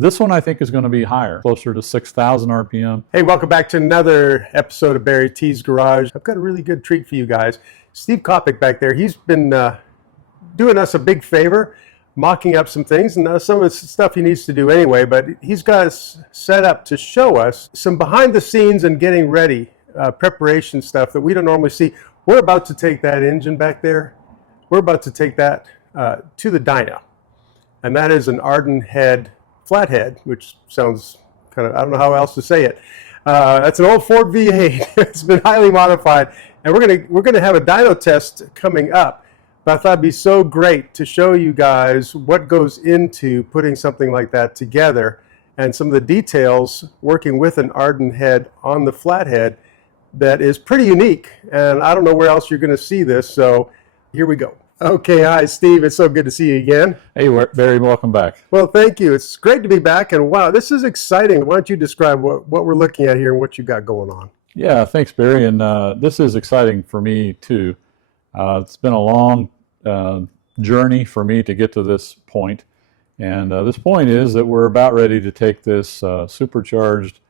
This one I think is going to be higher, closer to 6,000 RPM. Hey, welcome back to another episode of BarryT's Garage. I've got a really good treat for you guys. Steve Coppock back there, he's been doing us a big favor, mocking up some things, and some of the stuff he needs to do anyway, but he's got us set up to show us some behind the scenes and getting ready preparation stuff that we don't normally see. We're about to take that engine back there, we're about to take that to the dyno, and that is an Ardun head Flathead, which sounds kind of, I don't know how else to say it. That's an old Ford V8. It's been highly modified, and we're gonna have a dyno test coming up. But I thought it'd be so great to show you guys what goes into putting something like that together, and some of the details working with an Ardun head on the Flathead that is pretty unique. And I don't know where else you're going to see this. So here we go. Okay, hi Steve, it's so good to see you again. Hey Barry, welcome back. Well, thank you. It's great to be back, and wow, this is exciting. Why don't you describe what we're looking at here and what you got going on? Yeah, thanks Barry, and this is exciting for me too. It's been a long journey for me to get to this point, and this point is that we're about ready to take this supercharged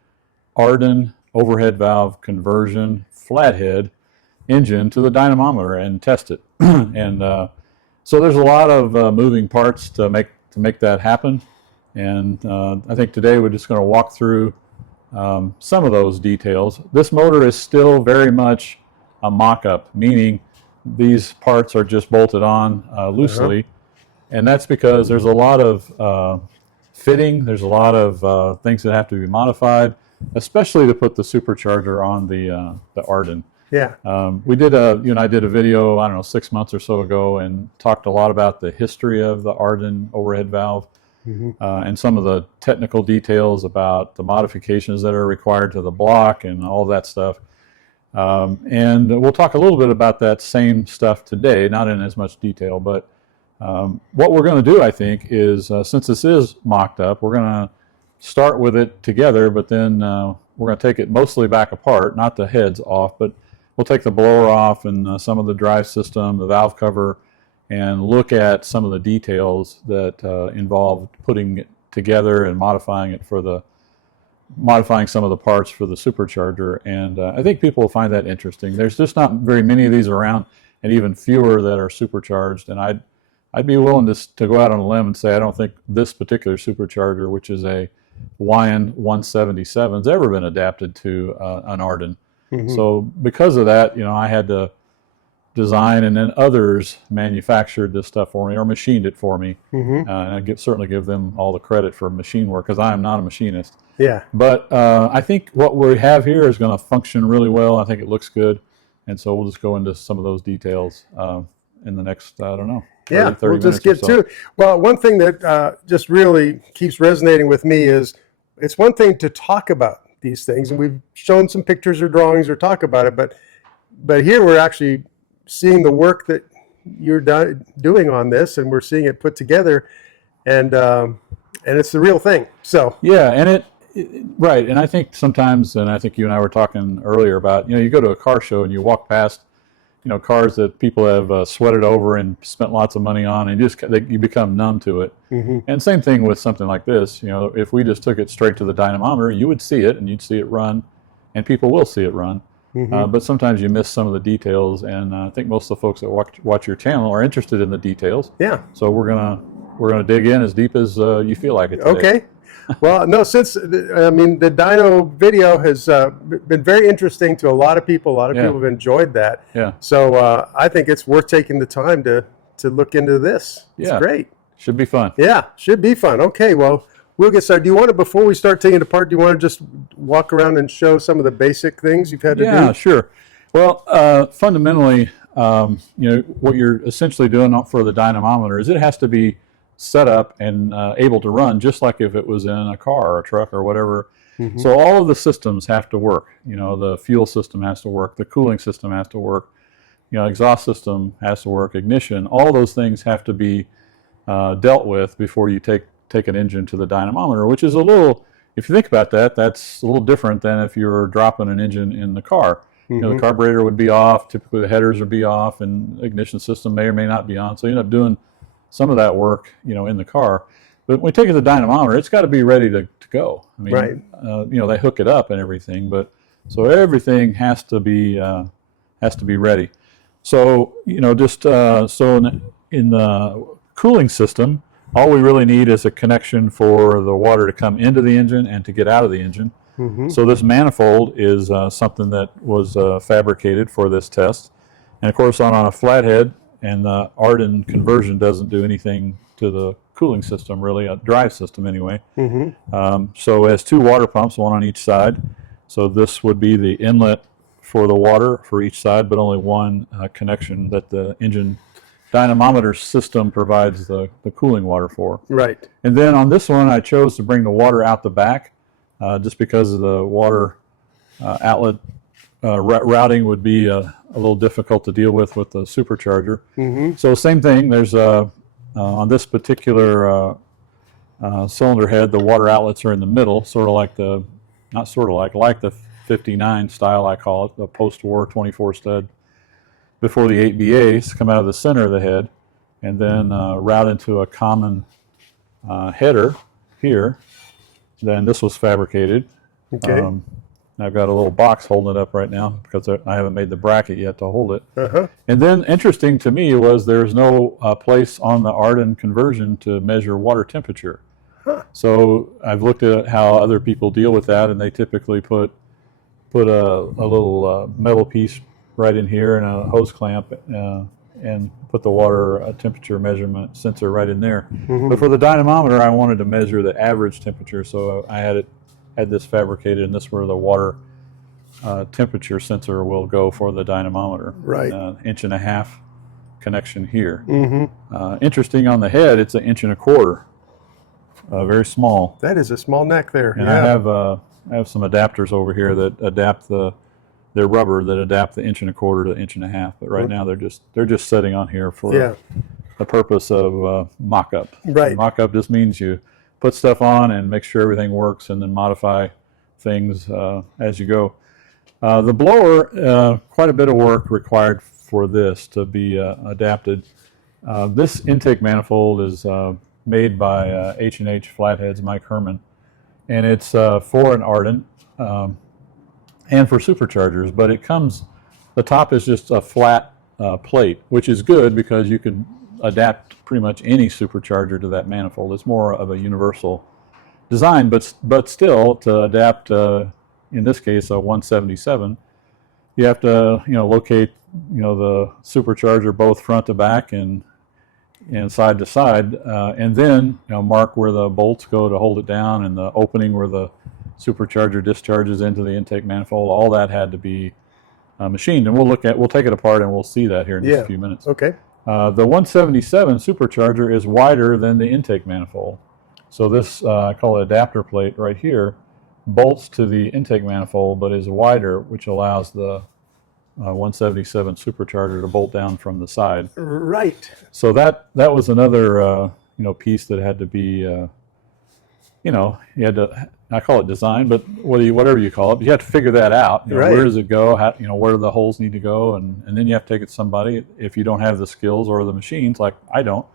Ardun overhead valve conversion Flathead engine to the dynamometer and test it. And so there's a lot of moving parts to make that happen, and I think today we're just going to walk through some of those details. This motor is still very much a mock-up, meaning these parts are just bolted on loosely, and that's because there's a lot of fitting, there's a lot of things that have to be modified, especially to put the supercharger on the Ardun. Yeah. We did you and I did a video, I don't know, 6 months or so ago, and talked a lot about the history of the Ardun overhead valve, and some of the technical details about the modifications that are required to the block and all that stuff. And we'll talk a little bit about that same stuff today, not in as much detail, but what we're going to do, I think, is since this is mocked up, we're going to start with it together, but then we're going to take it mostly back apart, not the heads off, but we'll take the blower off and some of the drive system, the valve cover, and look at some of the details that involve putting it together and modifying some of the parts for the supercharger. And I think people will find that interesting. There's just not very many of these around, and even fewer that are supercharged. And I'd be willing to go out on a limb and say I don't think this particular supercharger, which is a Weiand 177, has ever been adapted to an Ardun. So because of that, you know, I had to design, and then others manufactured this stuff for me or machined it for me. And I certainly give them all the credit for machine work, because I am not a machinist. Yeah. But I think what we have here is going to function really well. I think it looks good, and so we'll just go into some of those details in the next, I don't know, 30 we'll just get so. to it. Well, one thing that just really keeps resonating with me is it's one thing to talk about these things, and we've shown some pictures or drawings or talk about it, but here we're actually seeing the work that you're doing on this, and we're seeing it put together, and it's the real thing. So yeah, and right, and I think sometimes, and I think you and I were talking earlier about, you know, you go to a car show and you walk past, you know, cars that people have sweated over and spent lots of money on, and you become numb to it. And same thing with something like this. You know, if we just took it straight to the dynamometer, you would see it, and you'd see it run, and people will see it run. But sometimes you miss some of the details, and I think most of the folks that watch your channel are interested in the details. Yeah. So we're gonna dig in as deep as you feel like it today. Okay. Well, no, since I mean the dyno video has been very interesting to a lot of people. A lot of people have enjoyed that. Yeah. So I think it's worth taking the time to look into this. It's great. Should be fun. Yeah, should be fun. Okay, well, we'll get started. Do you want to, before we start taking it apart, do you want to just walk around and show some of the basic things you've had to do? Yeah, sure. Well, fundamentally, you know, what you're essentially doing for the dynamometer is it has to be set up and able to run just like if it was in a car or a truck or whatever. So all of the systems have to work. You know, the fuel system has to work, the cooling system has to work, you know, exhaust system has to work, ignition, all those things have to be dealt with before you take an engine to the dynamometer, which is a little, if you think about that, that's a little different than if you're dropping an engine in the car. You know, the carburetor would be off, typically the headers would be off, and ignition system may or may not be on, so you end up doing some of that work, you know, in the car. But when we take it to the dynamometer, it's got to be ready to go. I mean, Right. you know, they hook it up and everything, but so everything has to be ready. So, you know, just so in the cooling system, all we really need is a connection for the water to come into the engine and to get out of the engine. So this manifold is something that was fabricated for this test. And of course, on a flathead, and the Ardun conversion doesn't do anything to the cooling system, really, a drive system anyway. So it has two water pumps, one on each side. So this would be the inlet for the water for each side, but only one connection that the engine dynamometer system provides the cooling water for. Right. And then on this one, I chose to bring the water out the back just because of the water outlet routing would be a little difficult to deal with the supercharger. So same thing, there's on this particular cylinder head, the water outlets are in the middle, sort of like the, not sort of like the 59 style, I call it, the post-war 24 stud before the 8 BAs come out of the center of the head and then route into a common header here. Then this was fabricated. Okay. I've got a little box holding it up right now because I haven't made the bracket yet to hold it. And then interesting to me was there's no place on the Ardun conversion to measure water temperature. So I've looked at how other people deal with that, and they typically put a little metal piece right in here and a hose clamp and put the water temperature measurement sensor right in there. But for the dynamometer, I wanted to measure the average temperature, so I had this fabricated, and this is where the water temperature sensor will go for the dynamometer. Right. 1.5" connection here. Interesting on the head, it's 1.25". Very small. That is a small neck there. And I have some adapters over here that adapt they're rubber that adapt the 1.25" to 1.5". But right now they're just sitting on here for the purpose of mock-up. Right. Mock-up just means you put stuff on and make sure everything works, and then modify things as you go. The blower, quite a bit of work required for this to be adapted. This intake manifold is made by H&H Flathead's Mike Herman, and it's for an Ardun and for superchargers, but it comes, the top is just a flat plate, which is good because you can adapt pretty much any supercharger to that manifold. It's more of a universal design, but still to adapt, in this case, a 177, you have to locate the supercharger both front to back and side to side, and then mark where the bolts go to hold it down, and the opening where the supercharger discharges into the intake manifold. All that had to be machined, and we'll take it apart and we'll see that here in just a few minutes. Okay. The 177 supercharger is wider than the intake manifold. So this, I call it adapter plate right here, bolts to the intake manifold but is wider, which allows the 177 supercharger to bolt down from the side. Right. So that was another piece that had to be, you had to, I call it design, but whatever you call it, you have to figure that out. Where does it go? How, where do the holes need to go? And then you have to take it to somebody, if you don't have the skills or the machines, like I don't,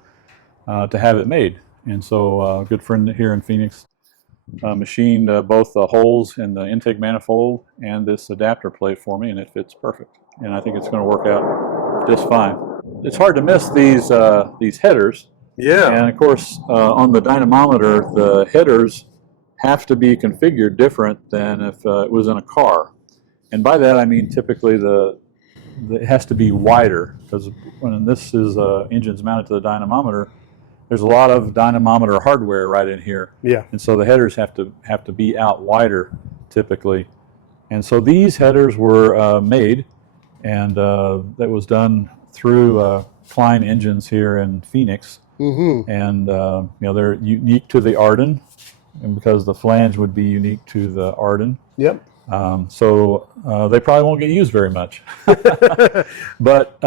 to have it made. And so a good friend here in Phoenix machined both the holes in the intake manifold and this adapter plate for me, and it fits perfect. And I think it's going to work out just fine. It's hard to miss these headers. Yeah. And of course, on the dynamometer, the headers have to be configured different than if it was in a car. And by that I mean typically it has to be wider, because when this is engines mounted to the dynamometer, there's a lot of dynamometer hardware right in here. Yeah. And so the headers have to be out wider typically. And so these headers were made, and that was done through Klein Engines here in Phoenix. And they're unique to the Ardun, and because the flange would be unique to the Ardun. Yep. So they probably won't get used very much. But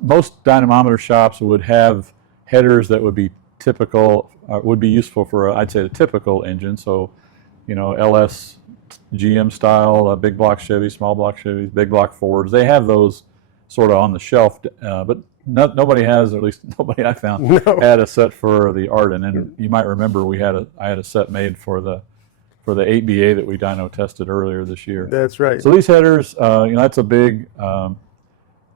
most dynamometer shops would have headers that would be typical, would be useful for, I'd say, the typical engine. So, LS, GM style, big block Chevy, small block Chevys, big block Fords. They have those sort of on the shelf, but nobody has, or at least nobody I found, No. had a set for the Ardun. And you might remember I had a set made for the 8BA that we dyno tested earlier this year. That's right. So these headers, that's a big,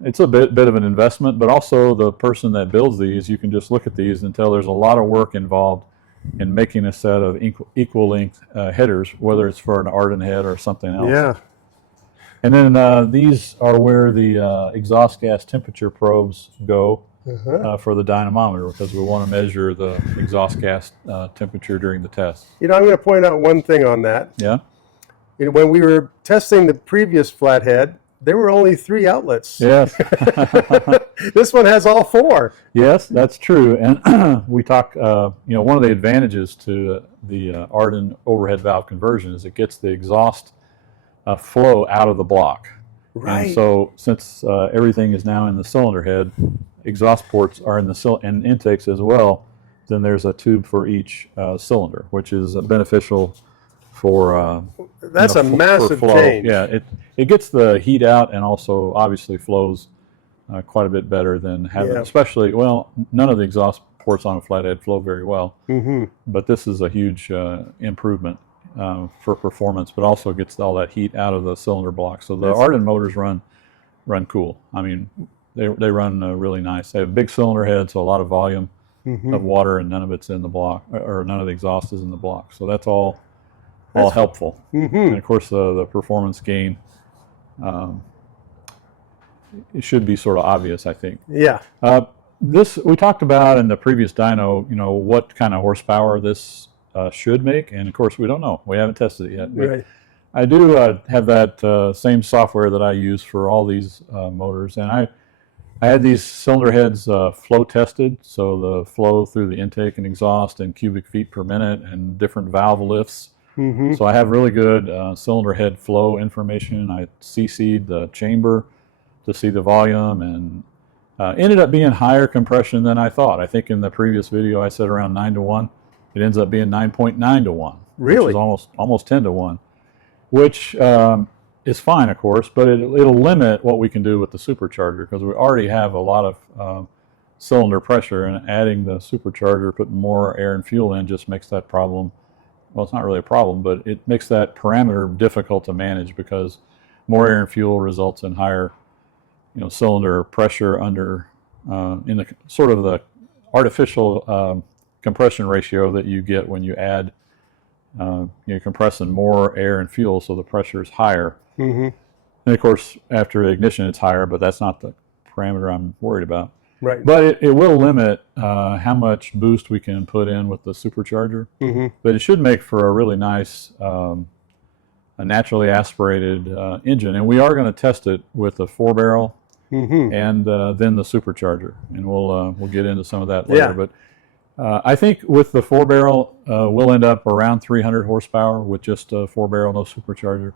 it's a bit of an investment, but also the person that builds these, you can just look at these and tell there's a lot of work involved in making a set of equal length headers, whether it's for an Ardun head or something else. Yeah. And then these are where the exhaust gas temperature probes go for the dynamometer, because we want to measure the exhaust gas temperature during the test. I'm going to point out one thing on that. Yeah? When we were testing the previous Flathead, there were only 3 outlets. Yes. This one has all 4. Yes, that's true. And we talk, one of the advantages to the Ardun overhead valve conversion is it gets the exhaust flow out of the block. Right. And so since everything is now in the cylinder head, exhaust ports are in the and intakes as well, then there's a tube for each cylinder, which is beneficial for that's a massive flow. change. Yeah, it gets the heat out and also obviously flows quite a bit better than having, especially, none of the exhaust ports on a Flathead flow very well, but this is a huge improvement for performance, but also gets all that heat out of the cylinder block. So the Ardun motors run cool. I mean, they run really nice. They have a big cylinder head, so a lot of volume of water, and none of it's in the block, or none of the exhaust is in the block. So that's all helpful. And of course, the performance gain, it should be sort of obvious, I think. Yeah. This we talked about in the previous dyno. What kind of horsepower this should make, and of course we don't know. We haven't tested it yet. Right. I do have that same software that I use for all these motors, and I had these cylinder heads flow tested, so the flow through the intake and exhaust in cubic feet per minute and different valve lifts. So I have really good cylinder head flow information. I CC'd the chamber to see the volume, and ended up being higher compression than I thought. I think in the previous video I said around 9 to 1. It ends up being 9.9 to 1. Really? Which is almost 10 to 1, which is fine, of course, but it'll limit what we can do with the supercharger, because we already have a lot of cylinder pressure, and adding the supercharger, putting more air and fuel in, just makes that problem, well, it's not really a problem, but it makes that parameter difficult to manage, because more air and fuel results in higher cylinder pressure under in the sort of the artificial compression ratio that you get when you add you're compressing more air and fuel, so the pressure is higher. And of course, after ignition, it's higher, but that's not the parameter I'm worried about. Right. But it will limit how much boost we can put in with the supercharger. But it should make for a really nice, a naturally aspirated engine. And we are going to test it with a 4-barrel and then the supercharger. And we'll get into some of that later. Yeah. But I think with the 4-barrel, we'll end up around 300 horsepower with just a 4-barrel, no supercharger.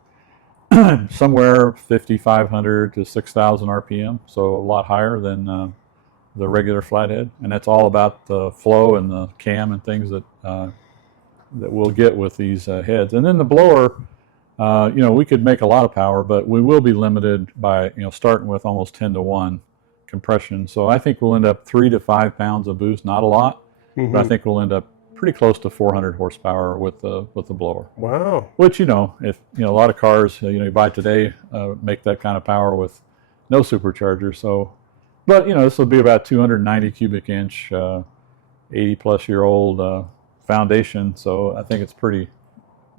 Somewhere 5,500 to 6,000 RPM, so a lot higher than the regular Flathead. And that's all about the flow and the cam and things that we'll get with these heads. And then the blower, we could make a lot of power, but we will be limited by starting with almost 10 to 1 compression. So I think we'll end up 3 to 5 pounds of boost, not a lot. But I think we'll end up pretty close to 400 horsepower with the blower. Wow. Which if a lot of cars you buy today make that kind of power with no supercharger. So, but this will be about 290 cubic inch, 80-plus-year-old foundation. So I think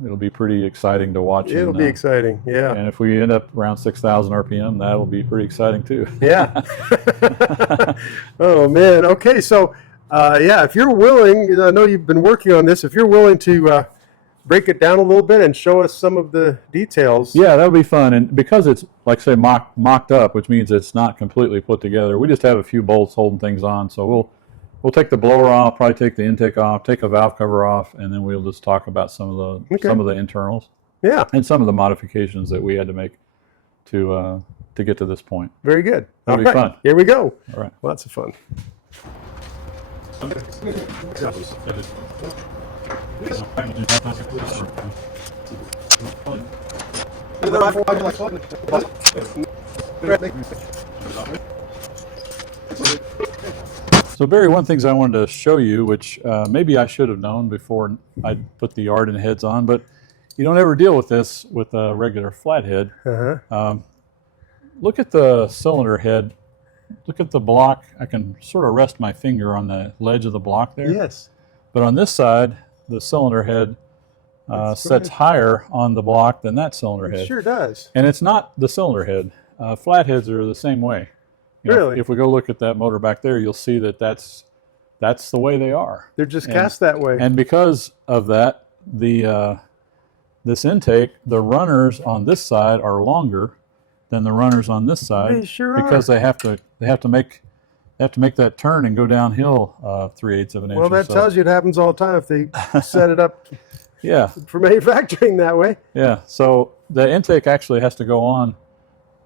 it'll be pretty exciting to watch. It'll be exciting, yeah. And if we end up around 6,000 RPM, that'll be pretty exciting too. Yeah. Oh man. Okay, so. If you're willing, I know you've been working on this, if you're willing to break it down a little bit and show us some of the details. Yeah, that would be fun. And because it's, like say, mocked up, which means it's not completely put together, we just have a few bolts holding things on. So we'll take the blower off, probably take the intake off, take a valve cover off, and then we'll just talk about some of the internals. Yeah. And some of the modifications that we had to make to get to this point. Very good. That'll be fun. Here we go. All right. Lots of fun. So Barry, one of the things I wanted to show you, which maybe I should have known before I put the Ardun heads on, but you don't ever deal with this with a regular flathead. Look at the cylinder head. Look at the block. I can sort of rest my finger on the ledge of the block there. Yes. But on this side, the cylinder head sets higher on the block than that cylinder head. It sure does. And it's not the cylinder head. Flatheads are the same way. You know, Really? if we go look at that motor back there, you'll see that that's the way they are. They're just cast that way. And because of that, this intake, the runners on this side are longer than the runners on this side. They sure because are. they have to make that turn and go downhill 3/8 of an inch. Well, that tells you it happens all the time if they set it up yeah. for manufacturing that way. Yeah. So the intake actually has to go on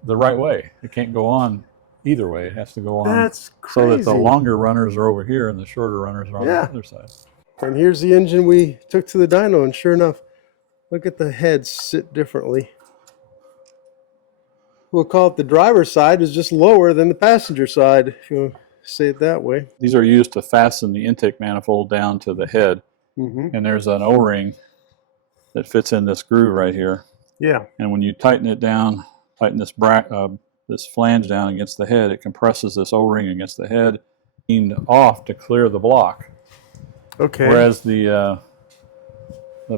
the right way. It can't go on either way. It has to go on That's crazy. so that the longer runners are over here and the shorter runners are on the other side. And here's the engine we took to the dyno, and sure enough, look at the heads sit differently. We'll call it the driver's side is just lower than the passenger side, if you want to say it that way. These are used to fasten the intake manifold down to the head. And there's an O-ring that fits in this groove right here. Yeah. And when you tighten it down, tighten this this flange down against the head, it compresses this O-ring against the head, cleaned off to clear the block. Okay. Whereas the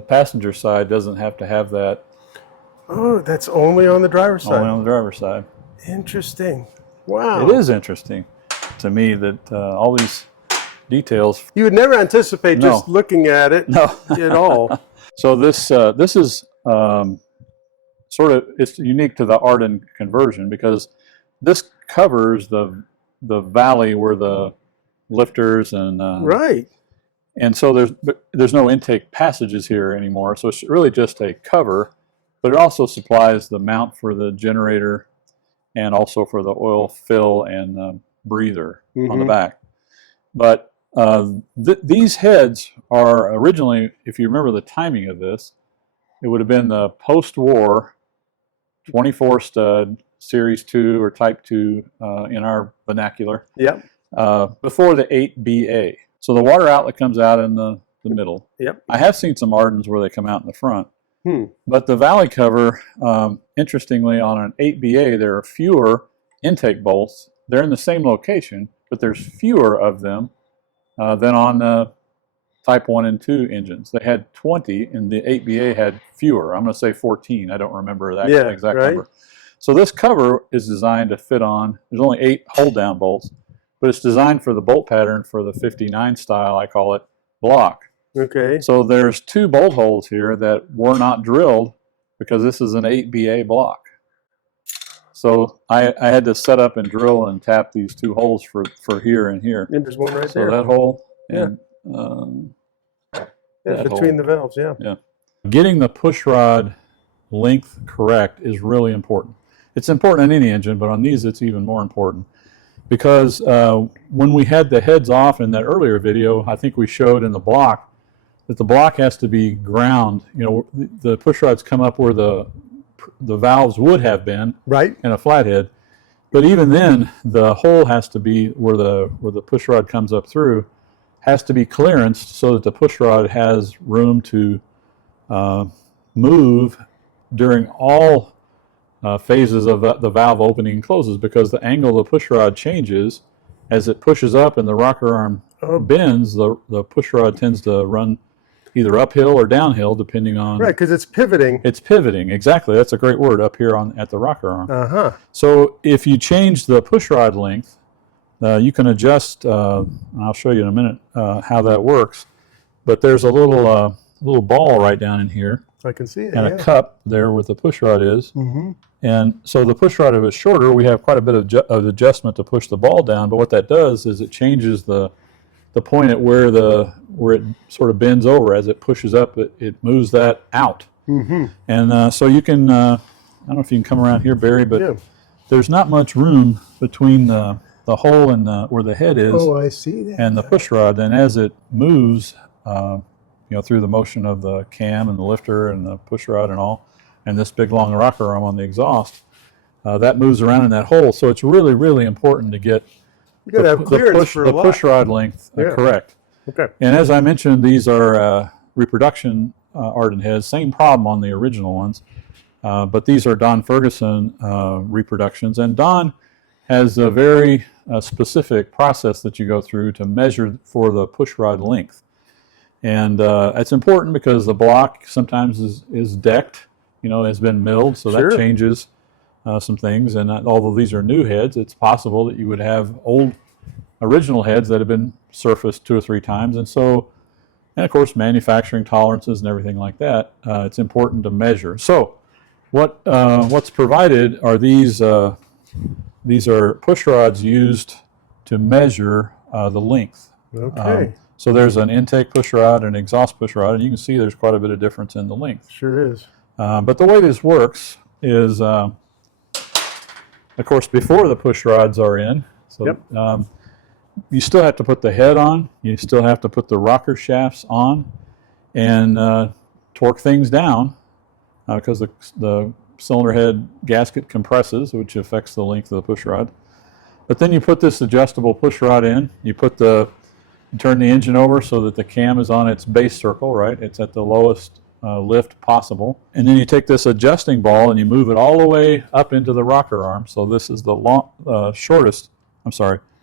passenger side doesn't have to have that. Oh, that's only on the driver's side. Only on the driver's side. Interesting. Wow. It is interesting to me that all these details. You would never anticipate just looking at it at all. So this is sort of, it's unique to the Ardun conversion because this covers the valley where the lifters and right. And so there's no intake passages here anymore. So it's really just a cover, but it also supplies the mount for the generator and also for the oil fill and breather on the back. But these heads are originally, if you remember the timing of this, it would have been the post-war 24 stud Series 2 or Type 2 in our vernacular. Yep. Before the 8BA. So the water outlet comes out in the middle. Yep. I have seen some Arduns where they come out in the front. But the valley cover, interestingly, on an 8BA, there are fewer intake bolts. They're in the same location, but there's fewer of them than on the Type 1 and 2 engines. They had 20, and the 8BA had fewer. I'm going to say 14. I don't remember that exact number. So this cover is designed to fit on, there's only 8 hold-down bolts, but it's designed for the bolt pattern for the 59 style, I call it, block. Okay. So there's 2 bolt holes here that were not drilled because this is an 8BA block. So I had to set up and drill and tap these 2 holes for here and here. And there's one right so there. So that hole and between the valves, yeah. Getting the push rod length correct is really important. It's important in any engine, but on these it's even more important. Because when we had the heads off in that earlier video, I think we showed in the block that the block has to be ground. You know, the push rods come up where the valves would have been in a flathead. But even then, the hole has to be where the push rod comes up through, has to be clearanced so that the push rod has room to move during all phases of the valve opening and closes, because the angle of the push rod changes as it pushes up and the rocker arm bends. The push rod tends to run either uphill or downhill depending on because it's pivoting. It's pivoting, exactly. That's a great word, up here at the rocker arm. So if you change the push rod length, you can adjust. I'll show you in a minute how that works. But there's a little ball right down in here. I can see it. And a cup there where the push rod is. And so the push rod, if it's shorter, we have quite a bit of adjustment to push the ball down. But what that does is it changes the point at where it sort of bends over as it pushes up. It moves that out. And so you can, I don't know if you can come around here, Barry, but there's not much room between the hole and where the head is. Oh, I see that. And the push rod. And as it moves, through the motion of the cam and the lifter and the push rod and all, and this big long rocker arm on the exhaust, that moves around in that hole. So it's really, really important to get You got to have clearance for a lot. The push rod length, correct. Okay. And as I mentioned, these are reproduction Ardun heads. Same problem on the original ones, but these are Don Ferguson reproductions. And Don has a very specific process that you go through to measure for the push rod length. And it's important because the block sometimes is decked, has been milled, so that changes some things. And although these are new heads, it's possible that you would have old original heads that have been surfaced 2 or 3 times. And so, and of course, manufacturing tolerances and everything like that, it's important to measure. So what's provided are these are push rods used to measure the length. Okay. So there's an intake push rod and an exhaust push rod, and you can see there's quite a bit of difference in the length. Sure is. But the way this works is, of course, before the push rods are in, so you still have to put the head on, you still have to put the rocker shafts on, and torque things down because the cylinder head gasket compresses, which affects the length of the push rod. But then you put this adjustable push rod in, you turn the engine over so that the cam is on its base circle, right? It's at the lowest lift possible. And then you take this adjusting ball and you move it all the way up into the rocker arm. So this is the shortest,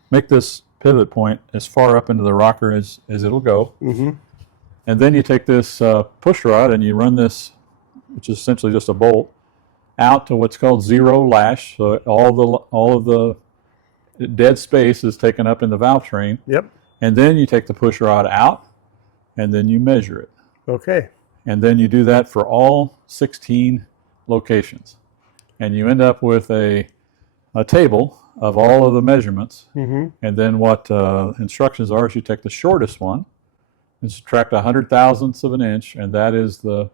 make this pivot point as far up into the rocker as it'll go. Mm-hmm. And then you take this push rod and you run this, which is essentially just a bolt, out to what's called zero lash. So all of the dead space is taken up in the valve train. Yep. And then you take the push rod out, and then you measure it. Okay. And then you do that for all 16 locations. And you end up with a table of all of the measurements. Mm-hmm. And then what instructions are is you take the shortest one and subtract 100,000ths of an inch, and that is the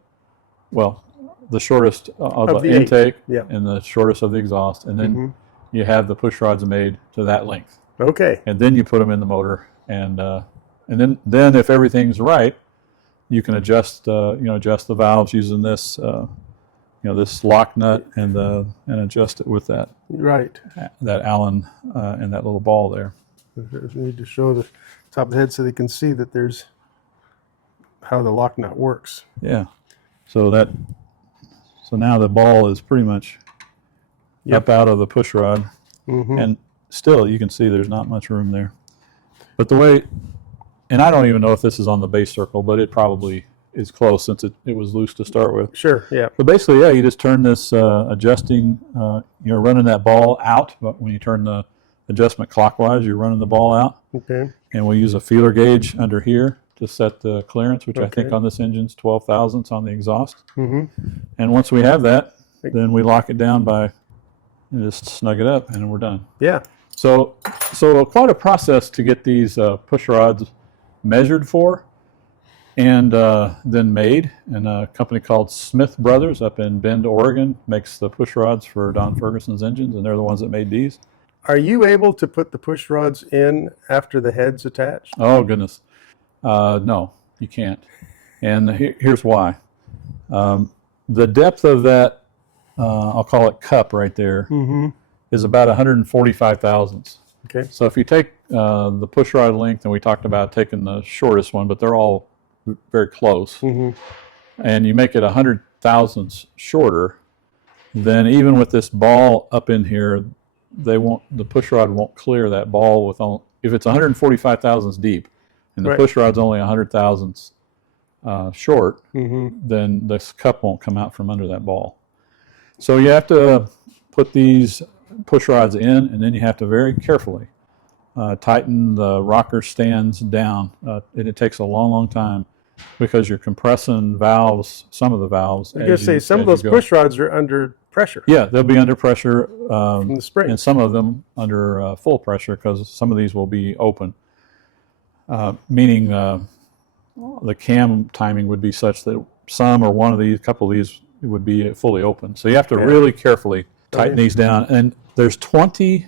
shortest of the intake and the shortest of the exhaust. And then you have the push rods made to that length. Okay. And then you put them in the motor. And then if everything's right, you can adjust the valves using this this lock nut and adjust it with that Allen and that little ball there. We need to show the top of the head so they can see that there's how the lock nut works. Yeah. So now the ball is pretty much up out of the push rod, and still you can see there's not much room there. But the way, and I don't even know if this is on the base circle, but it probably is close since it was loose to start with. Sure, yeah. But basically, you just turn this adjusting, you're running that ball out, but when you turn the adjustment clockwise, you're running the ball out. Okay. And we use a feeler gauge under here to set the clearance, which I think on this engine's 12 thousandths on the exhaust. And once we have that, then we lock it down by just snug it up, and we're done. Yeah. So quite a process to get these push rods measured for and then made. And a company called Smith Brothers up in Bend, Oregon makes the push rods for Don Ferguson's engines, and they're the ones that made these. Are you able to put the push rods in after the head's attached? Oh, goodness. No, you can't. And here's why. The depth of that, I'll call it cup right there, is about 145 thousandths. Okay. So if you take the push rod length, and we talked about taking the shortest one, but they're all very close, and you make it 100 thousandths shorter, then even with this ball up in here, the push rod won't clear that ball if it's 145 thousandths deep, and the push rod's only 100 thousandths short, then this cup won't come out from under that ball. So you have to put these push rods in, and then you have to very carefully tighten the rocker stands down. And it takes a long, long time because you're compressing valves, some of the valves. I was going to say, some of those push rods are under pressure. Yeah, they'll be under pressure from the spring. And some of them under full pressure because some of these will be open, meaning the cam timing would be such that some or one of these, a couple of these would be fully open. So you have to really carefully tighten these down. And there's 20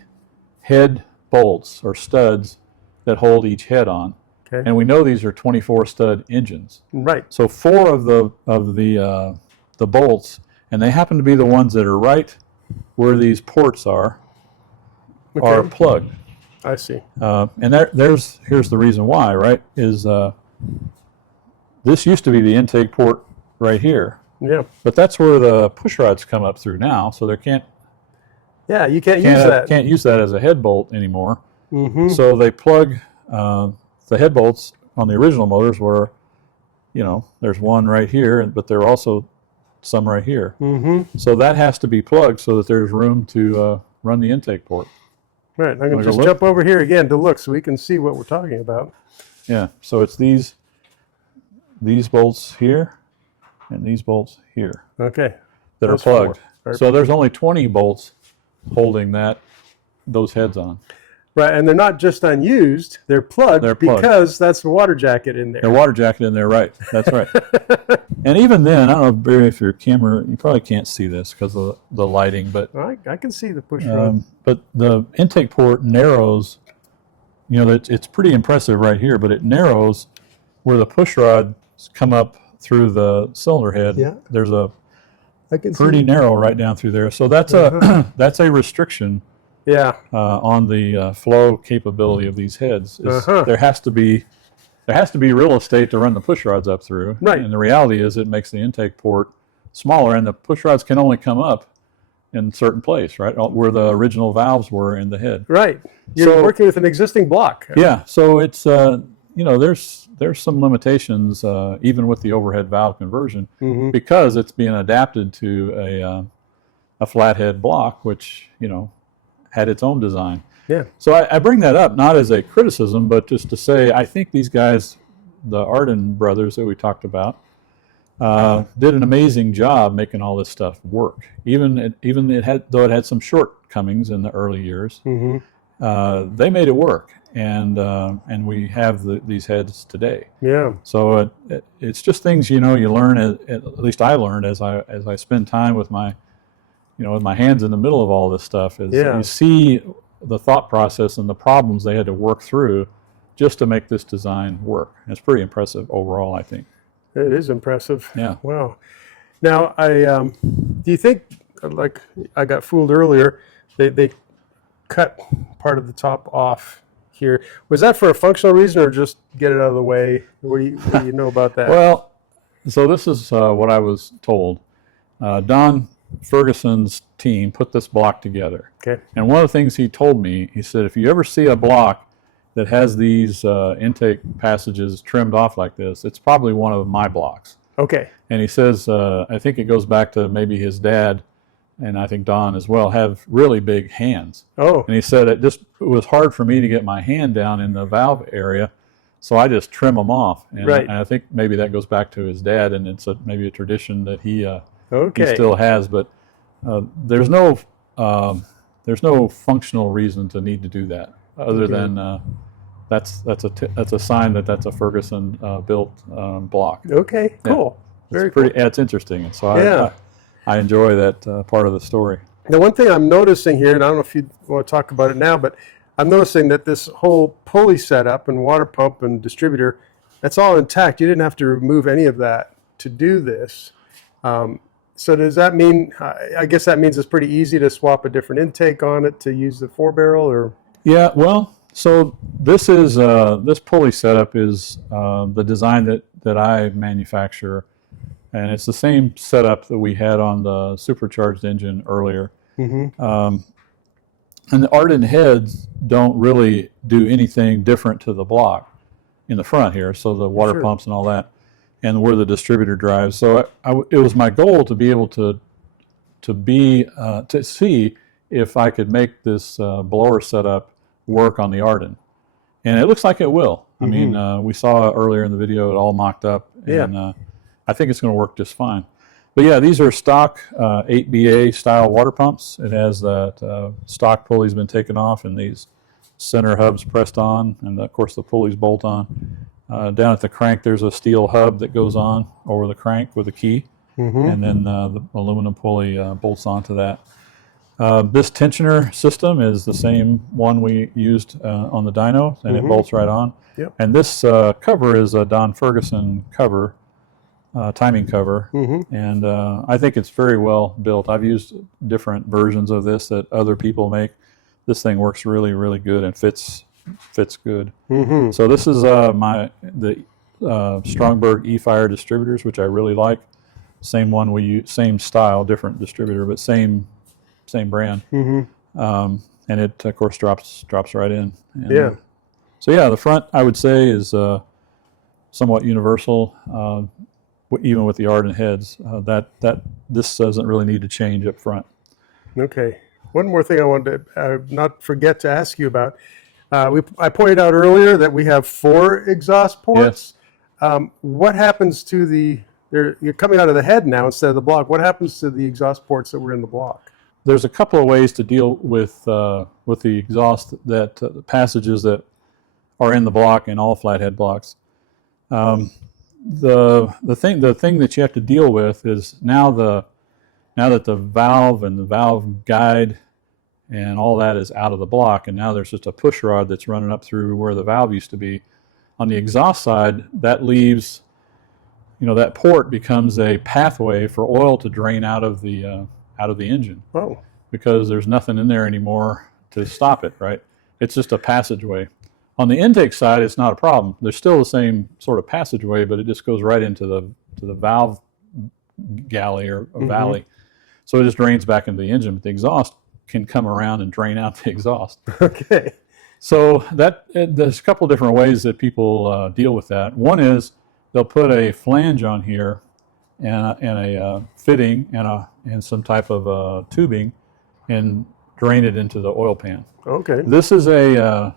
head bolts or studs that hold each head on. Okay. And we know these are 24 stud engines. Right. So 4 of the bolts, and they happen to be the ones that are right where these ports are plugged. I see. And here's the reason why, right? Is this used to be the intake port right here. Yeah. But that's where the push rods come up through now, so they can't. Yeah, you can't use that. Can't use that as a head bolt anymore. Mm-hmm. So they plug the head bolts on the original motors were, there's one right here, but there are also some right here. Mm-hmm. So that has to be plugged so that there's room to run the intake port. Right. I'm going to just jump over here again to look so we can see what we're talking about. Yeah. So it's these bolts here and these bolts here. Okay. That are plugged. So there's only 20 bolts holding those heads on. Right, and they're not just unused, they're plugged, because that's the water jacket in there. The water jacket in there, right. That's right. And even then, I don't know, Barry, if your camera, you probably can't see this because of the lighting, but I can see the push rod. But the intake port narrows, it's pretty impressive right here, but it narrows where the push rods come up through the cylinder head. Yeah. There's a I can pretty see. narrow right down through there. So that's that's a restriction. Yeah. On the flow capability of these heads. There has to be real estate to run the push rods up through. Right. And the reality is it makes the intake port smaller, and the push rods can only come up in a certain place, right, where the original valves were in the head. Right. You're working with an existing block. Yeah. So it's there's some limitations even with the overhead valve conversion because it's being adapted to a flathead block, which had its own design. Yeah. So I bring that up not as a criticism, but just to say I think these guys, the Ardun brothers that we talked about, did an amazing job making all this stuff work. Though it had some shortcomings in the early years, they made it work, and we have these heads today. Yeah. So it's just things you learn. At least I learned as I spend time with my with my hands in the middle of all this stuff, is you see the thought process and the problems they had to work through just to make this design work. It's pretty impressive overall, I think. It is impressive. Yeah. Wow. Now, do you think, like I got fooled earlier, they cut part of the top off here. Was that for a functional reason or just get it out of the way? What do you know about that? Well, so this is what I was told. Don Ferguson's team put this block together. Okay. And one of the things he told me, he said, if you ever see a block that has these intake passages trimmed off like this, it's probably one of my blocks. Okay. And he says, I think it goes back to maybe his dad, and I think Don as well, have really big hands. Oh. And he said it was hard for me to get my hand down in the valve area, so I just trim them off. And, right. And I think maybe that goes back to his dad, and it's maybe a tradition that he okay. still has. But there's no functional reason to need to do that, other than that's a sign that that's a Ferguson built block. Okay, cool. Yeah. Very cool. Yeah, it's interesting. And so I enjoy that part of the story. Now, one thing I'm noticing here, and I don't know if you want to talk about it now, but I'm noticing that this whole pulley setup and water pump and distributor, that's all intact. You didn't have to remove any of that to do this. So does that mean, I guess that means it's pretty easy to swap a different intake on it to use the 4-barrel, or? Yeah, well, so this is this pulley setup is the design that I manufacture, and it's the same setup that we had on the supercharged engine earlier. Mm-hmm. And the Ardun heads don't really do anything different to the block in the front here, so the water pumps and all that, and where the distributor drives. So it was my goal to be able to see if I could make this blower setup work on the Ardun, and it looks like it will. I mean, we saw earlier in the video it all mocked up, and I think it's going to work just fine. But yeah, these are stock 8BA style water pumps. It has that stock pulley's been taken off and these center hubs pressed on, and of course the pulley's bolt on. Down at the crank there's a steel hub that goes on over the crank with a key, and then the aluminum pulley bolts onto that. This tensioner system is the same one we used on the dyno, and it bolts right on. Yep. And this cover is a Don Ferguson cover, timing cover, and I think it's very well built. I've used different versions of this that other people make. this thing works really, really good and fits good. Mm-hmm. So this is the Strongberg E-Fire distributors, which I really like. Same one we use, same style, different distributor, but same brand. Mm-hmm. And it of course drops right in. And, Yeah. So yeah, the front I would say is somewhat universal, even with the Ardun heads. This doesn't really need to change up front. Okay. One more thing I wanted to not forget to ask you about. I pointed out earlier that we have 4 exhaust ports. Yes. What happens to you're coming out of the head now instead of the block. What happens to the exhaust ports that were in the block? There's a couple of ways to deal with the exhaust the passages that are in the block in all flathead blocks. The thing that you have to deal with is now that the valve and the valve guide and all that is out of the block, and now there's just a push rod that's running up through where the valve used to be. On the exhaust side, that leaves, that port becomes a pathway for oil to drain out of the engine. Oh. Because there's nothing in there anymore to stop it, right? It's just a passageway. On the intake side, it's not a problem. There's still the same sort of passageway, but it just goes right into the valve galley or valley. So it just drains back into the engine, but the exhaust can come around and drain out the exhaust. Okay. So there's a couple different ways that people deal with that. One is they'll put a flange on here and a fitting and some type of tubing and drain it into the oil pan. Okay. This is a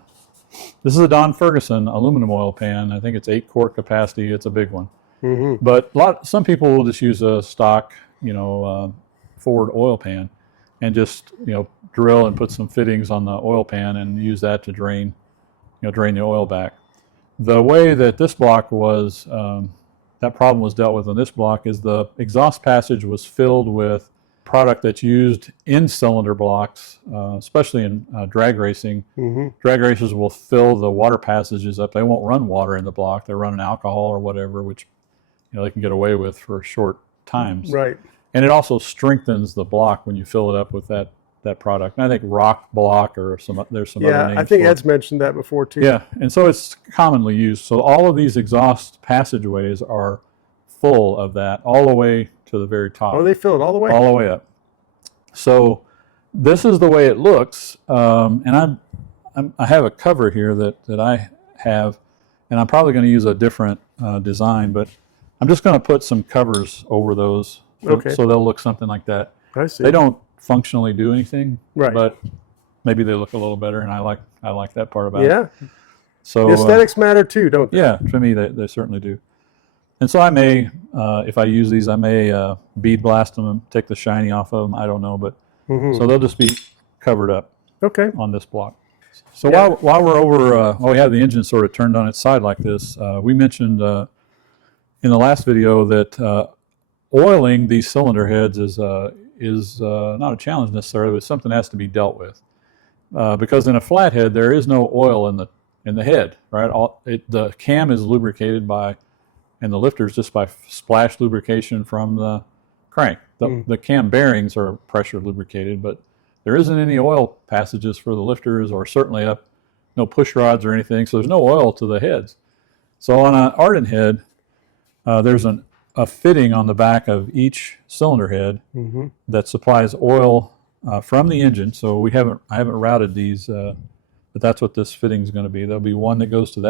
Don Ferguson aluminum oil pan. I think it's 8-quart capacity. It's a big one. Mm-hmm. But some people will just use a stock, Ford oil pan, and just drill and put some fittings on the oil pan and use that to drain the oil back. The way that this block was, that problem was dealt with on this block is the exhaust passage was filled with product that's used in cylinder blocks, especially in drag racing. Mm-hmm. Drag racers will fill the water passages up. They won't run water in the block. They're running alcohol or whatever, which they can get away with for short times. Right. And it also strengthens the block when you fill it up with that product. And I think rock block or there's some other names. Yeah, I think for Ed's it. mentioned that before too. Yeah, and so it's commonly used. So all of these exhaust passageways are full of that all the way to the very top. Oh, they fill it all the way? All the way up. So this is the way it looks. And I have a cover here that I have, and I'm probably going to use a different design, but I'm just going to put some covers over those. Okay. So they'll look something like that. I see. They don't functionally do anything, right, but maybe they look a little better, and I like that part about it. Yeah. So the aesthetics matter too, don't they? Yeah, to me they certainly do. And so I may, if I use these, I may bead blast them and take the shiny off of them. I don't know, but so they'll just be covered up. Okay. On this block. So while we're over, while we have the engine sort of turned on its side like this, we mentioned in the last video that oiling these cylinder heads is not a challenge necessarily, but something that has to be dealt with. Because in a flathead, there is no oil in the head, right? The cam is lubricated and the lifters just by splash lubrication from the crank. The cam bearings are pressure lubricated, but there isn't any oil passages for the lifters, or certainly no push rods or anything, so there's no oil to the heads. So on an Ardun head, there's a fitting on the back of each cylinder head that supplies oil from the engine. So I haven't routed these, but that's what this fitting is going to be. There'll be one that goes to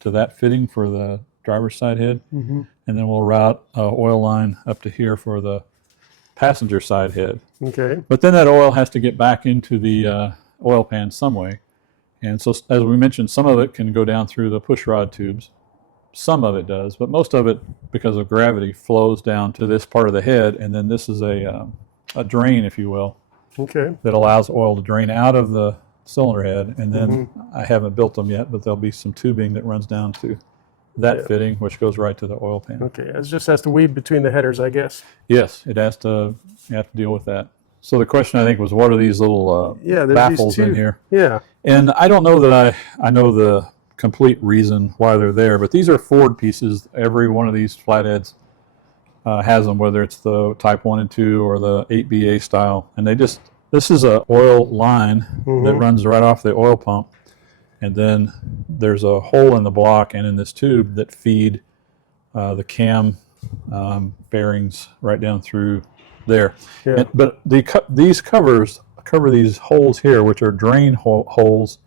that fitting for the driver's side head, and then we'll route an oil line up to here for the passenger side head. Okay. But then that oil has to get back into the oil pan some way. And so, as we mentioned, some of it can go down through the push rod tubes. Some of it does, but most of it, because of gravity, flows down to this part of the head, and then this is a drain, if you will, that allows oil to drain out of the cylinder head. And then I haven't built them yet, but there'll be some tubing that runs down to that fitting, which goes right to the oil pan. Okay, it just has to weave between the headers, I guess. Yes, it has to. You have to deal with that. So the question, I think, was, what are these little baffles in here? Yeah. And I don't know that I know the complete reason why they're there, but these are Ford pieces. Every one of these flatheads has them, whether it's the Type 1 and 2 or the 8BA style, and they just This is a oil line that runs right off the oil pump, and then there's a hole in the block and in this tube that feed the cam bearings right down through there. Yeah. But these covers cover these holes here, which are drain holes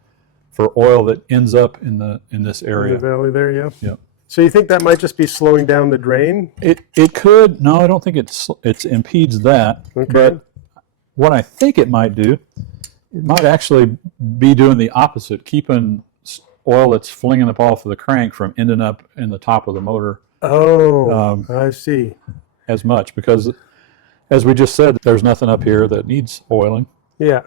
for oil that ends up in this area. In the valley there, yeah. Yeah. So you think that might just be slowing down the drain? It could. No, I don't think it impedes that. Okay. But what I think it might do, it might actually be doing the opposite, keeping oil that's flinging up off of the crank from ending up in the top of the motor. Oh, I see. As much, because as we just said, there's nothing up here that needs oiling. Yeah.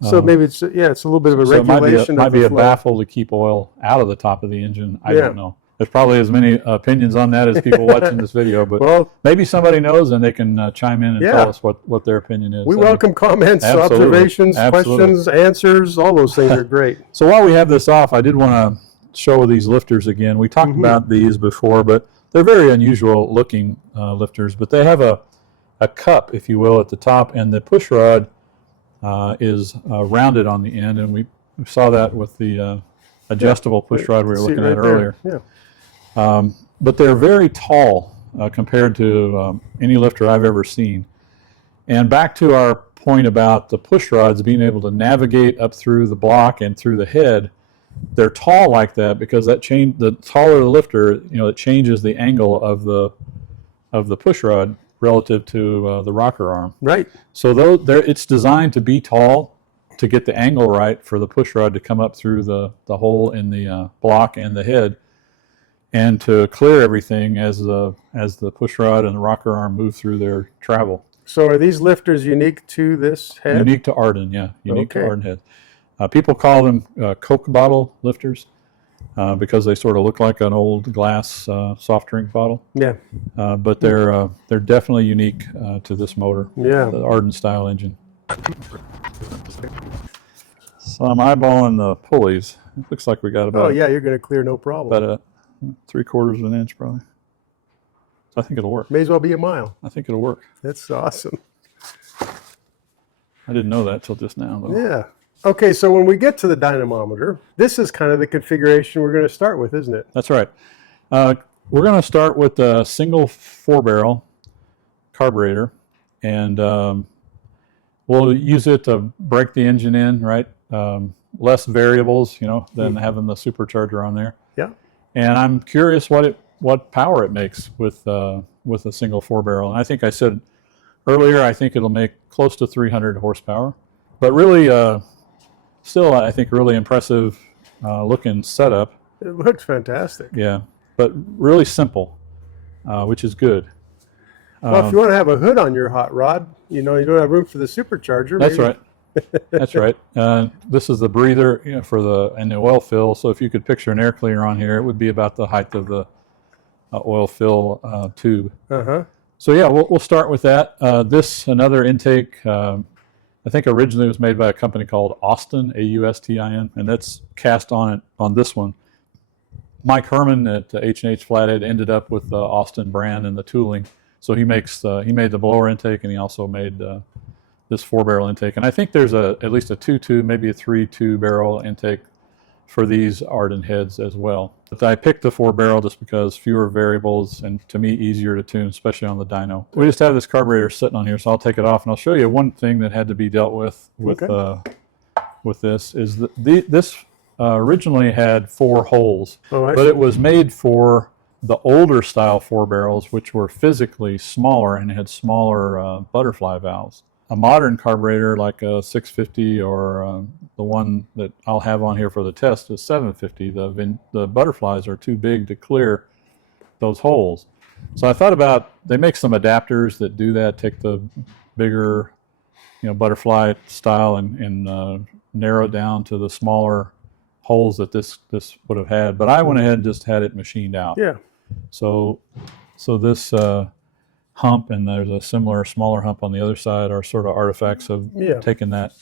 So maybe it's a little bit of a So it regulation. might be a flow. baffle to keep oil out of the top of the engine. I don't know. There's probably as many opinions on that as people watching this video, but Well, maybe somebody knows and they can chime in and tell us what their opinion is. we welcome comments, Absolutely. observations, Absolutely. questions, answers. All those things are great. So while we have this off, I did want to show these lifters again. We talked about these before, but they're very unusual looking lifters. But they have a cup, if you will, at the top, and the push rod is rounded on the end, and we saw that with the adjustable push rod we were looking at earlier. Yeah. But they're very tall compared to any lifter I've ever seen. And back to our point about the push rods being able to navigate up through the block and through the head, they're tall like that because the taller the lifter, it changes the angle of the push rod relative to the rocker arm. Right. So it's designed to be tall to get the angle right for the push rod to come up through the hole in the block and the head, and to clear everything as the push rod and the rocker arm move through their travel. So are these lifters unique to this head? Unique to Ardun, yeah. Unique to Okay. Ardun head. People call them Coke bottle lifters because they sort of look like an old glass soft drink bottle. Yeah. But they're definitely unique to this motor, Yeah. the Ardun style engine. So I'm eyeballing the pulleys. It looks like we got Oh, about, yeah, you're going to clear no problem. about 3/4 of an inch probably. So I think it'll work. May as well be a mile. I think it'll work. That's awesome. I didn't know that till just now, though. Yeah. Okay, so when we get to the dynamometer, this is kind of the configuration we're going to start with, isn't it? That's right. We're going to start with a single 4-barrel carburetor, and we'll use it to break the engine in, right? Less variables, than having the supercharger on there. Yeah. And I'm curious what power it makes with a single 4-barrel. And I think I said earlier, I think it'll make close to 300 horsepower, but really, still, I think really impressive looking setup. It looks fantastic. Yeah, but really simple, which is good. Well, if you want to have a hood on your hot rod, you don't have room for the supercharger. That's maybe. right. That's right. This is the breather and the oil fill. So if you could picture an air cleaner on here, it would be about the height of the oil fill tube. Uh-huh. So yeah, we'll start with that. Another intake, I think originally it was made by a company called Austin, Austin, and that's cast on this one. Mike Herman at H&H Flathead ended up with the Austin brand and the tooling. So he made the blower intake, and he also made this 4-barrel intake. And I think there's at least a 2-tube, maybe a 3-2-barrel intake for these Ardun heads as well. But I picked the 4-barrel just because fewer variables and to me easier to tune, especially on the dyno. We just have this carburetor sitting on here, so I'll take it off and I'll show you one thing that had to be dealt with this is that this originally had 4 holes, but it was made for the older style 4-barrels, which were physically smaller and had smaller butterfly valves. A modern carburetor like a 650 or the one that I'll have on here for the test is 750. The butterflies are too big to clear those holes. So I thought about, they make some adapters that do that, take the bigger butterfly style and narrow it down to the smaller holes that this would have had. But I went ahead and just had it machined out. Yeah. So this hump, and there's a similar smaller hump on the other side, are sort of artifacts of taking that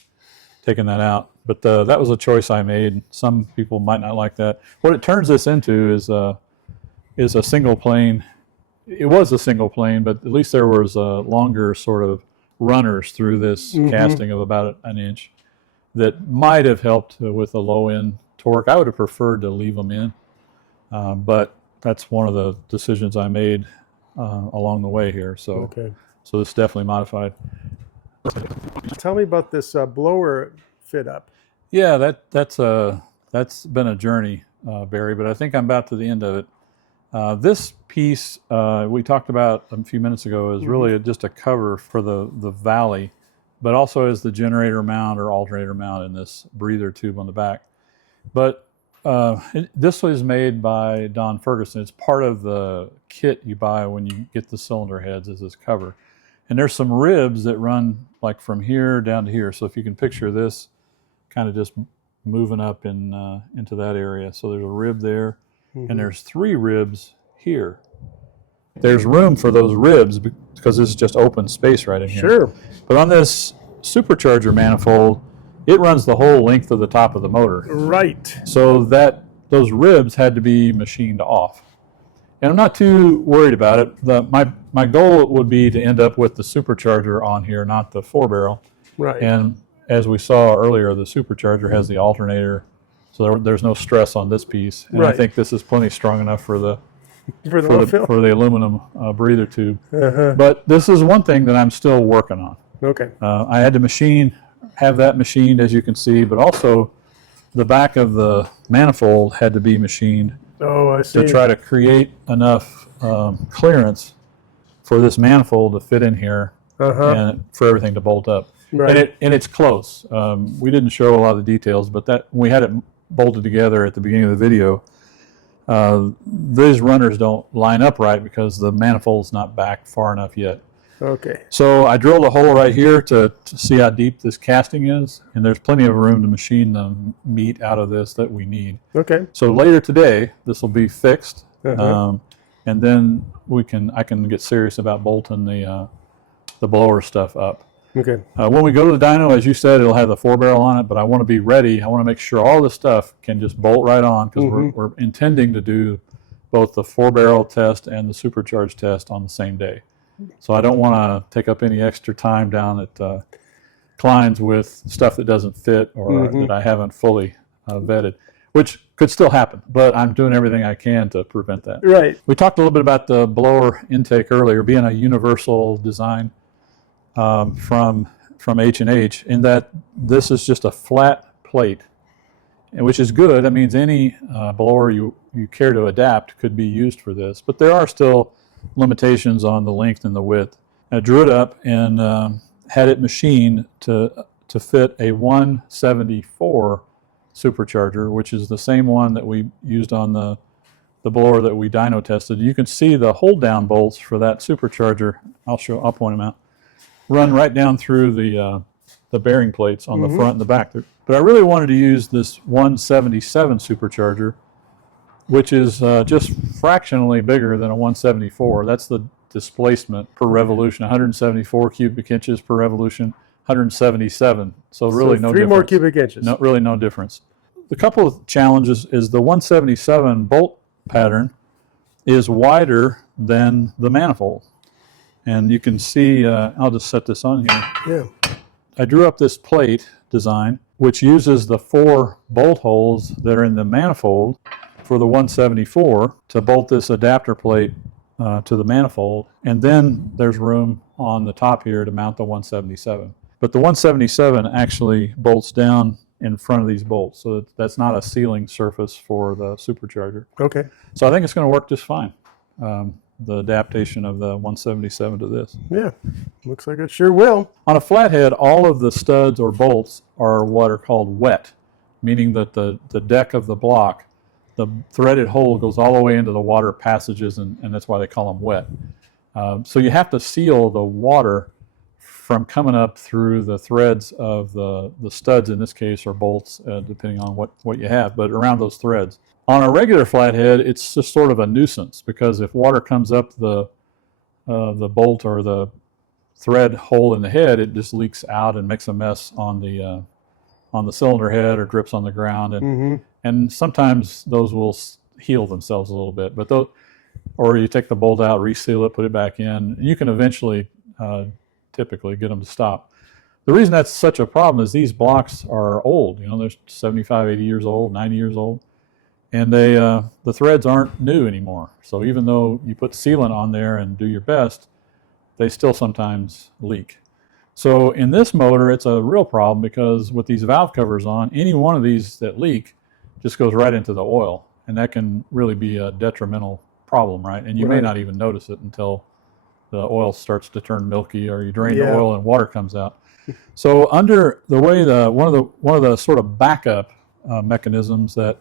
out. But that was a choice I made. Some people might not like that. What it turns this into is a single plane. It was a single plane, but at least there was a longer sort of runners through this casting of about an inch that might have helped with the low end torque. I would have preferred to leave them in, but that's one of the decisions I made along the way here. So, so this is definitely modified. Tell me about this blower fit up. Yeah, that's been a journey, Barry, but I think I'm about to the end of it. This piece we talked about a few minutes ago is really just a cover for the valley, but also as the generator mount or alternator mount in this breather tube on the back. But this was made by Don Ferguson. It's part of the kit you buy when you get the cylinder heads, is this cover. And there's some ribs that run like from here down to here. So if you can picture this kind of just moving up into that area. So there's a rib there, and there's 3 ribs here. There's room for those ribs because this is just open space right in here. Sure. But on this supercharger manifold, it runs the whole length of the top of the motor. Right. So that those ribs had to be machined off. And I'm not too worried about it. My goal would be to end up with the supercharger on here, not the 4-barrel. Right. And as we saw earlier, the supercharger has the alternator, so there's no stress on this piece. And I think this is plenty strong enough for the aluminum breather tube. But this is one thing that I'm still working on. Okay. I had to have that machined, as you can see, but also the back of the manifold had to be machined. Oh, I see. To try to create enough clearance for this manifold to fit in here and for everything to bolt up. Right. And it's close. We didn't show a lot of the details, but when we had it bolted together at the beginning of the video, these runners don't line up right because the manifold's not back far enough yet. Okay. So I drilled a hole right here to see how deep this casting is, and there's plenty of room to machine the meat out of this that we need. Okay. So later today, this will be fixed, and then I can get serious about bolting the blower stuff up. Okay. When we go to the dyno, as you said, it'll have the 4-barrel on it, but I want to be ready. I want to make sure all this stuff can just bolt right on, because we're intending to do both the 4-barrel test and the supercharged test on the same day. So I don't want to take up any extra time down at Klein's with stuff that doesn't fit or that I haven't fully vetted, which could still happen, but I'm doing everything I can to prevent that. Right. We talked a little bit about the blower intake earlier, being a universal design from H&H, in that this is just a flat plate, which is good. That means any blower you care to adapt could be used for this, but there are still limitations on the length and the width. I drew it up and had it machined to fit a 174 supercharger, which is the same one that we used on the blower that we dyno tested. You can see the hold down bolts for that supercharger. I'll point them out. Run right down through the bearing plates on the front and the back. But I really wanted to use this 177 supercharger, which is just fractionally bigger than a 174. That's the displacement per revolution, 174 cubic inches per revolution, 177. So really no difference. 3 more cubic inches. Really no difference. The couple of challenges is the 177 bolt pattern is wider than the manifold. And you can see, I'll just set this on here. Yeah. I drew up this plate design, which uses the 4 bolt holes that are in the manifold for the 174 to bolt this adapter plate to the manifold, and then there's room on the top here to mount the 177. But the 177 actually bolts down in front of these bolts, so that's not a sealing surface for the supercharger. Okay. So I think it's going to work just fine, the adaptation of the 177 to this. Yeah, looks like it sure will. On a flathead, all of the studs or bolts are what are called wet, meaning that the deck of the block, the threaded hole goes all the way into the water passages, and that's why they call them wet. So you have to seal the water from coming up through the threads of the studs, in this case, or bolts, depending on what you have, but around those threads. On a regular flathead, it's just sort of a nuisance, because if water comes up the bolt or the thread hole in the head, it just leaks out and makes a mess on the cylinder head or drips on the ground, and sometimes those will heal themselves a little bit. But or you take the bolt out, reseal it, put it back in. You can eventually typically get them to stop. The reason that's such a problem is these blocks are old. You know, they're 75, 80 years old, 90 years old, and they the threads aren't new anymore. So even though you put sealant on there and do your best, they still sometimes leak. So in this motor, it's a real problem because with these valve covers on, any one of these that leak just goes right into the oil, and that can really be a detrimental problem, right? And you may not even notice it until the oil starts to turn milky, or you drain the oil and water comes out. So under the way one of the sort of backup mechanisms that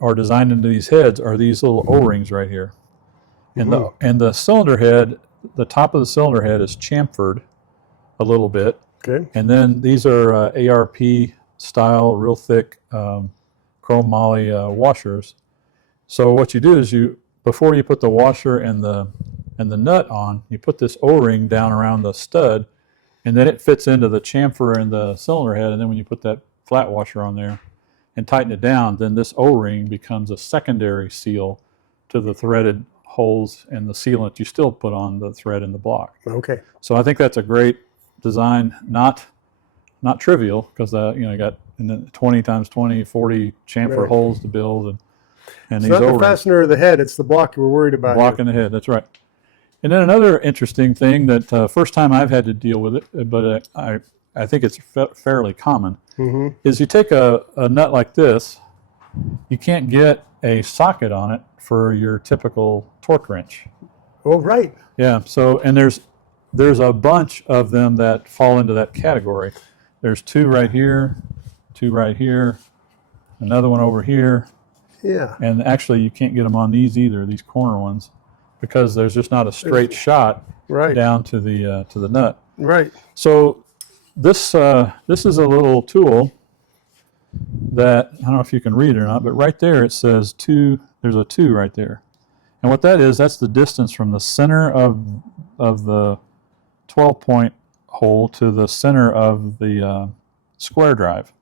are designed into these heads are these little O-rings right here, and the cylinder head, the top of the cylinder head is chamfered a little bit, and then these are ARP style, real thick chrome moly washers. So what you do is before you put the washer and the nut on, you put this O-ring down around the stud, and then it fits into the chamfer and the cylinder head, and then when you put that flat washer on there and tighten it down, then this O-ring becomes a secondary seal to the threaded holes and the sealant you still put on the thread in the block. Okay. So I think that's a great design, not trivial, because you got 20 times 20, 40 chamfer holes to build, and these not O-rings. The fastener of the head; it's the block you were worried about. Block in the head. That's right. And then another interesting thing that first time I've had to deal with it, but I think it's fairly common, is you take a nut like this, you can't get a socket on it for your typical torque wrench. Oh, right. Yeah. So, and there's a bunch of them that fall into that category. There's two right here, another one over here. Yeah. And actually, you can't get them on these either, these corner ones, because there's just not a straight shot down to the nut. Right. So this is a little tool that, I don't know if you can read it or not, but right there it says 2, there's a 2 right there. And what that is, that's the distance from the center of the 12-point hole to the center of the square drive.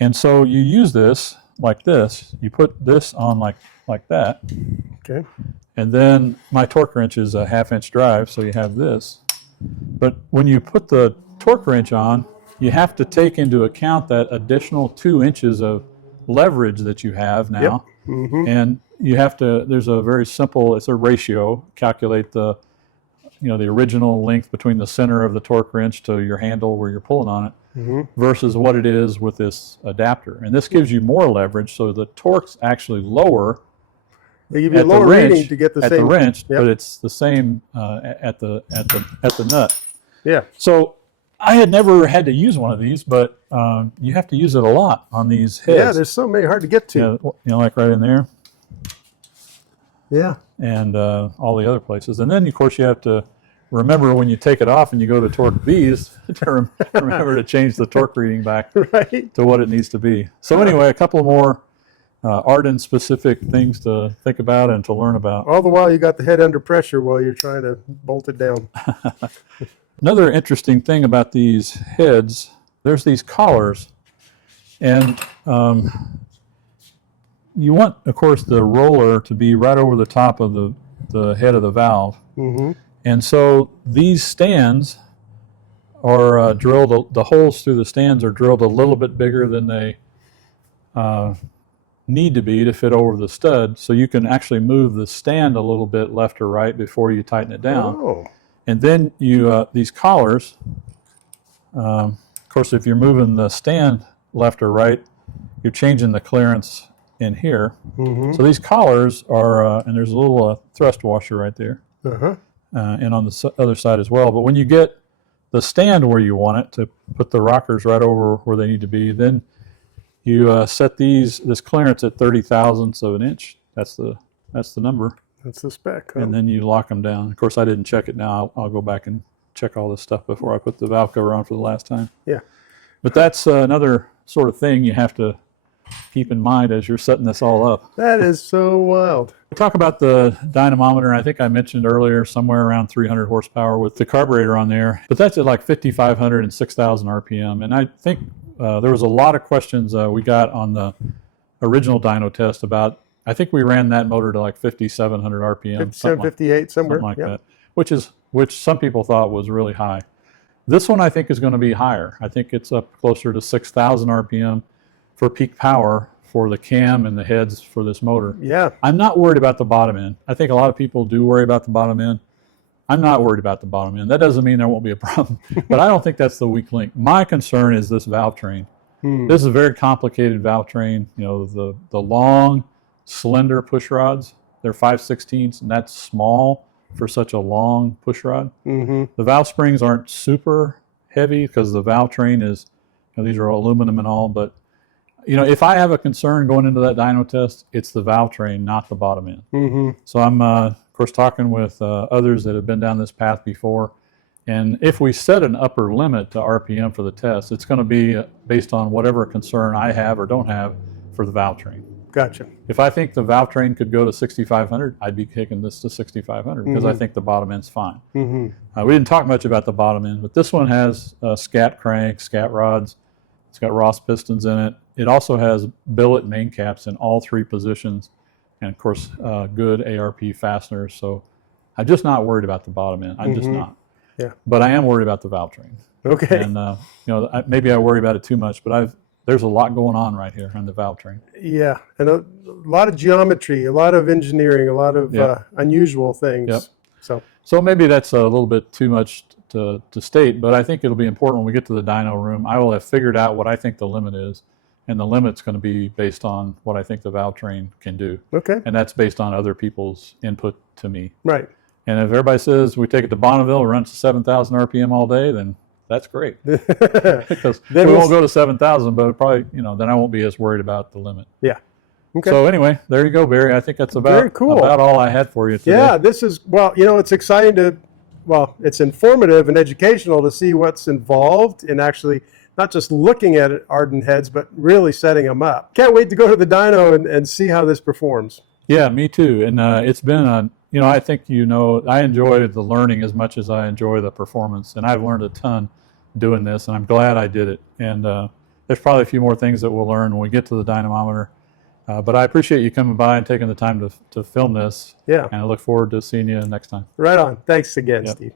And so you use this like this. You put this on like that. Okay. And then my torque wrench is a 1/2-inch drive, so you have this. But when you put the torque wrench on, you have to take into account that additional 2 inches of leverage that you have now. And you have to, there's a very simple, it's a ratio, calculate the original length between the center of the torque wrench to your handle where you're pulling on it versus what it is with this adapter. And this gives you more leverage, so the torque's actually lower. They give you a lower rating to get the same at the wrench, but it's the same at the nut. Yeah. So I had never had to use one of these, but you have to use it a lot on these heads. Yeah, there's so many hard to get to. Yeah, like right in there. Yeah. And all the other places. And then, of course, you have to remember when you take it off and you go to torque these to remember to change the torque reading back to what it needs to be. So anyway, a couple more Ardun specific things to think about and to learn about. All the while you got the head under pressure while you're trying to bolt it down. Another interesting thing about these heads, there's these collars, and you want, of course, the roller to be right over the top of the head of the valve. And so these stands are drilled, the holes through the stands are drilled a little bit bigger than they need to be to fit over the stud, so you can actually move the stand a little bit left or right before you tighten it down. And then you these collars, of course, if you're moving the stand left or right, you're changing the clearance in here. So these collars are, and there's a little thrust washer right there, and on the other side as well. But when you get the stand where you want it to put the rockers right over where they need to be, then you set this clearance at 30 thousandths of an inch. That's the number. That's the spec. And then you lock them down. Of course, I didn't check it now. I'll go back and check all this stuff before I put the valve cover on for the last time. Yeah. But that's another sort of thing you have to keep in mind as you're setting this all up. That is so wild. We talk about the dynamometer. I think I mentioned earlier somewhere around 300 horsepower with the carburetor on there. But that's at like 5,500 and 6,000 RPM. And I think there was a lot of questions we got on the original dyno test about, I think we ran that motor to like 5,700 RPM. 57, 58, somewhere. Something like that, which some people thought was really high. This one I think is going to be higher. I think it's up closer to 6,000 RPM for peak power for the cam and the heads for this motor. Yeah. I'm not worried about the bottom end. I think a lot of people do worry about the bottom end. I'm not worried about the bottom end. That doesn't mean there won't be a problem, but I don't think that's the weak link. My concern is this valve train. This is a very complicated valve train. You know, the long, slender push rods, they're 5/16, and that's small for such a long push rod. The valve springs aren't super heavy because the valve train is, you know, these are aluminum and all, but you know, if I have a concern going into that dyno test, it's the valve train, not the bottom end. So I'm, of course, talking with others that have been down this path before. And if we set an upper limit to RPM for the test, it's going to be based on whatever concern I have or don't have for the valve train. Gotcha. If I think the valve train could go to 6,500, I'd be kicking this to 6,500 because I think the bottom end's fine. We didn't talk much about the bottom end, but this one has scat crank, scat rods. It's got Ross pistons in it. It also has billet main caps in all three positions, and of course, good ARP fasteners. So I'm just not worried about the bottom end. I'm just not. Yeah. But I am worried about the valve train. Okay. And you know, maybe I worry about it too much, but there's a lot going on right here on the valve train. Yeah, and a lot of geometry, a lot of engineering, a lot of unusual things. So maybe that's a little bit too much to state, but I think it'll be important when we get to the dyno room. I will have figured out what I think the limit is, and the limit's going to be based on what I think the valve train can do. Okay. And that's based on other people's input to me. Right. And if everybody says we take it to Bonneville, run it to 7,000 RPM all day, then that's great. Because we won't go to 7,000, but probably, you know, then I won't be as worried about the limit. Yeah. Okay. So anyway, there you go, Barry. I think that's Very cool. about all I had for you today. Yeah, this is, well, you know, it's exciting to, well, it's informative and educational to see what's involved in actually not just looking at Ardun heads, but really setting them up. Can't wait to go to the dyno and see how this performs. Yeah, me too. And it's been a, you know, I think, you know, I enjoy the learning as much as I enjoy the performance. And I've learned a ton doing this, and I'm glad I did it. And there's probably a few more things that we'll learn when we get to the dynamometer. But I appreciate you coming by and taking the time to film this. Yeah. And I look forward to seeing you next time. Right on. Thanks again, Steve.